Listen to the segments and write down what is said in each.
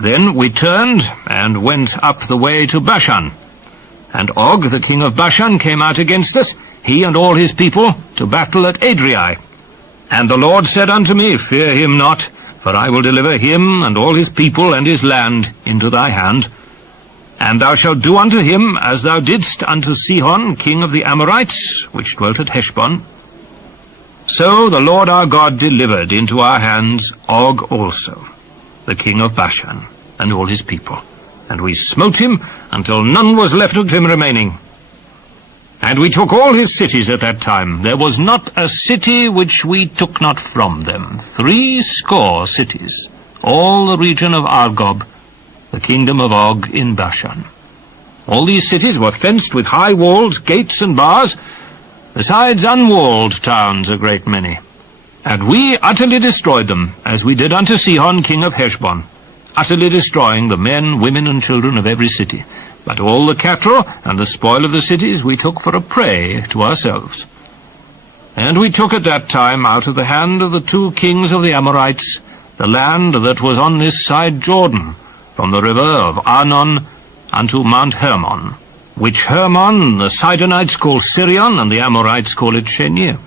Then we turned and went up the way to Bashan. And Og, the king of Bashan, came out against us, he and all his people, to battle at Edrei. And the Lord said unto me, Fear him not, for I will deliver him and all his people and his land into thy hand. And thou shalt do unto him as thou didst unto Sihon, king of the Amorites, which dwelt at Heshbon. So the Lord our God delivered into our hands Og also, the king of Bashan, and all his people. And we smote him until none was left of him remaining. And we took all his cities at that time. There was not a city which we took not from them. threescore cities, all the region of Argob, the kingdom of Og in Bashan. All these cities were fenced with high walls, gates and bars, besides unwalled towns a great many. And we utterly destroyed them, as we did unto Sihon, king of Heshbon, utterly destroying the men, women, and children of every city. But all the cattle and the spoil of the cities we took for a prey to ourselves. And we took at that time out of the hand of the 2 kings of the Amorites the land that was on this side Jordan, from the river of Arnon unto Mount Hermon, which Hermon the Sidonites call Sirion, and the Amorites call it Shenir.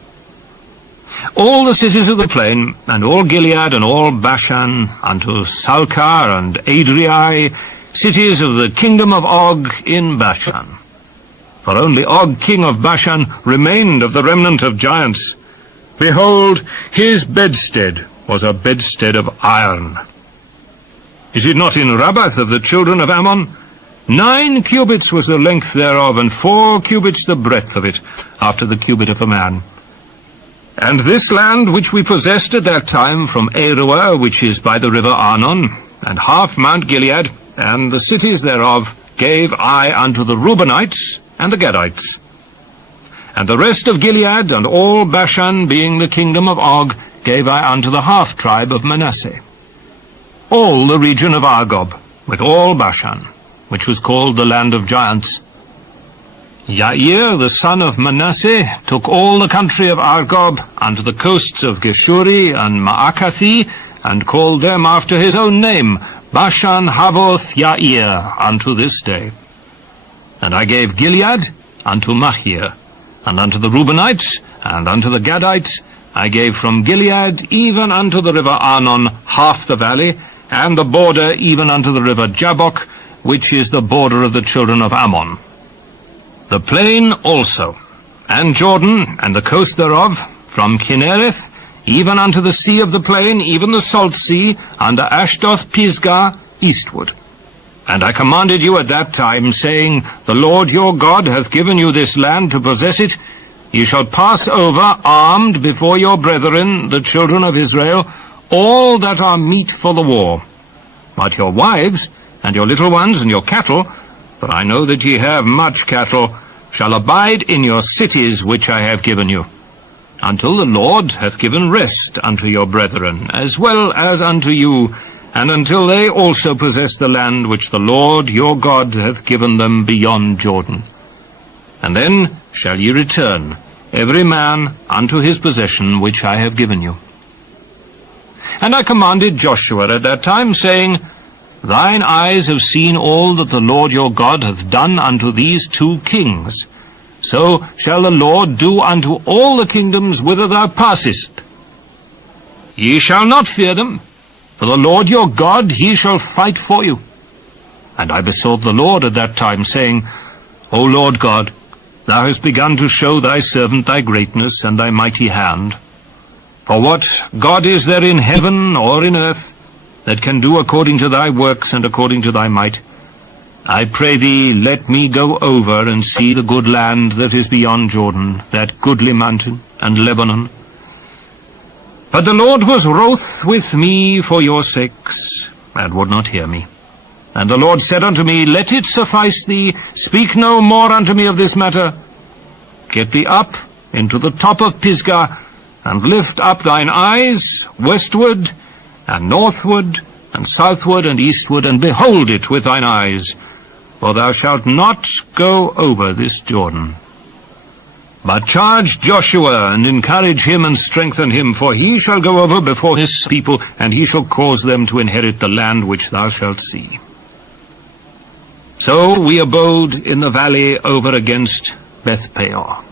All the cities of the plain, and all Gilead, and all Bashan, unto Salcar and Edrei, cities of the kingdom of Og in Bashan. For only Og, king of Bashan, remained of the remnant of giants. Behold, his bedstead was a bedstead of iron. Is it not in Rabbath of the children of Ammon? 9 cubits was the length thereof, and 4 cubits the breadth of it, after the cubit of a man. And this land which we possessed at that time from Aroer, which is by the river Arnon, and half Mount Gilead, and the cities thereof, gave I unto the Reubenites and the Gadites. And the rest of Gilead and all Bashan, being the kingdom of Og, gave I unto the half-tribe of Manasseh. All the region of Argob, with all Bashan, which was called the land of giants. Jair, the son of Manasseh, took all the country of Argob unto the coasts of Geshuri and Maakathi, and called them after his own name, Bashan Havoth Jair, unto this day. And I gave Gilead unto Machir, and unto the Reubenites, and unto the Gadites, I gave from Gilead even unto the river Arnon half the valley, and the border even unto the river Jabbok, which is the border of the children of Ammon. The plain also, and Jordan, and the coast thereof, from Kinnereth, even unto the sea of the plain, even the salt sea, under Ashdoth Pisgah, eastward. And I commanded you at that time, saying, The Lord your God hath given you this land to possess it. Ye shall pass over armed before your brethren, the children of Israel, all that are meet for the war. But your wives, and your little ones, and your cattle, for I know that ye have much cattle, shall abide in your cities which I have given you, until the Lord hath given rest unto your brethren, as well as unto you, and until they also possess the land which the Lord your God hath given them beyond Jordan. And then shall ye return, every man unto his possession which I have given you. And I commanded Joshua at that time, saying, Thine eyes have seen all that the Lord your God hath done unto these 2 kings. So shall the Lord do unto all the kingdoms whither thou passest. Ye shall not fear them, for the Lord your God, he shall fight for you. And I besought the Lord at that time, saying, O Lord God, thou hast begun to show thy servant thy greatness and thy mighty hand. For what God is there in heaven or in earth that can do according to thy works and according to thy might? I pray thee, let me go over and see the good land that is beyond Jordan, that goodly mountain and Lebanon. But the Lord was wroth with me for your sakes, and would not hear me. And the Lord said unto me, Let it suffice thee, speak no more unto me of this matter. Get thee up into the top of Pisgah, and lift up thine eyes westward, and northward, and southward, and eastward, and behold it with thine eyes, for thou shalt not go over this Jordan. But charge Joshua, and encourage him, and strengthen him, for he shall go over before his people, and he shall cause them to inherit the land which thou shalt see. So we abode in the valley over against Beth-peor.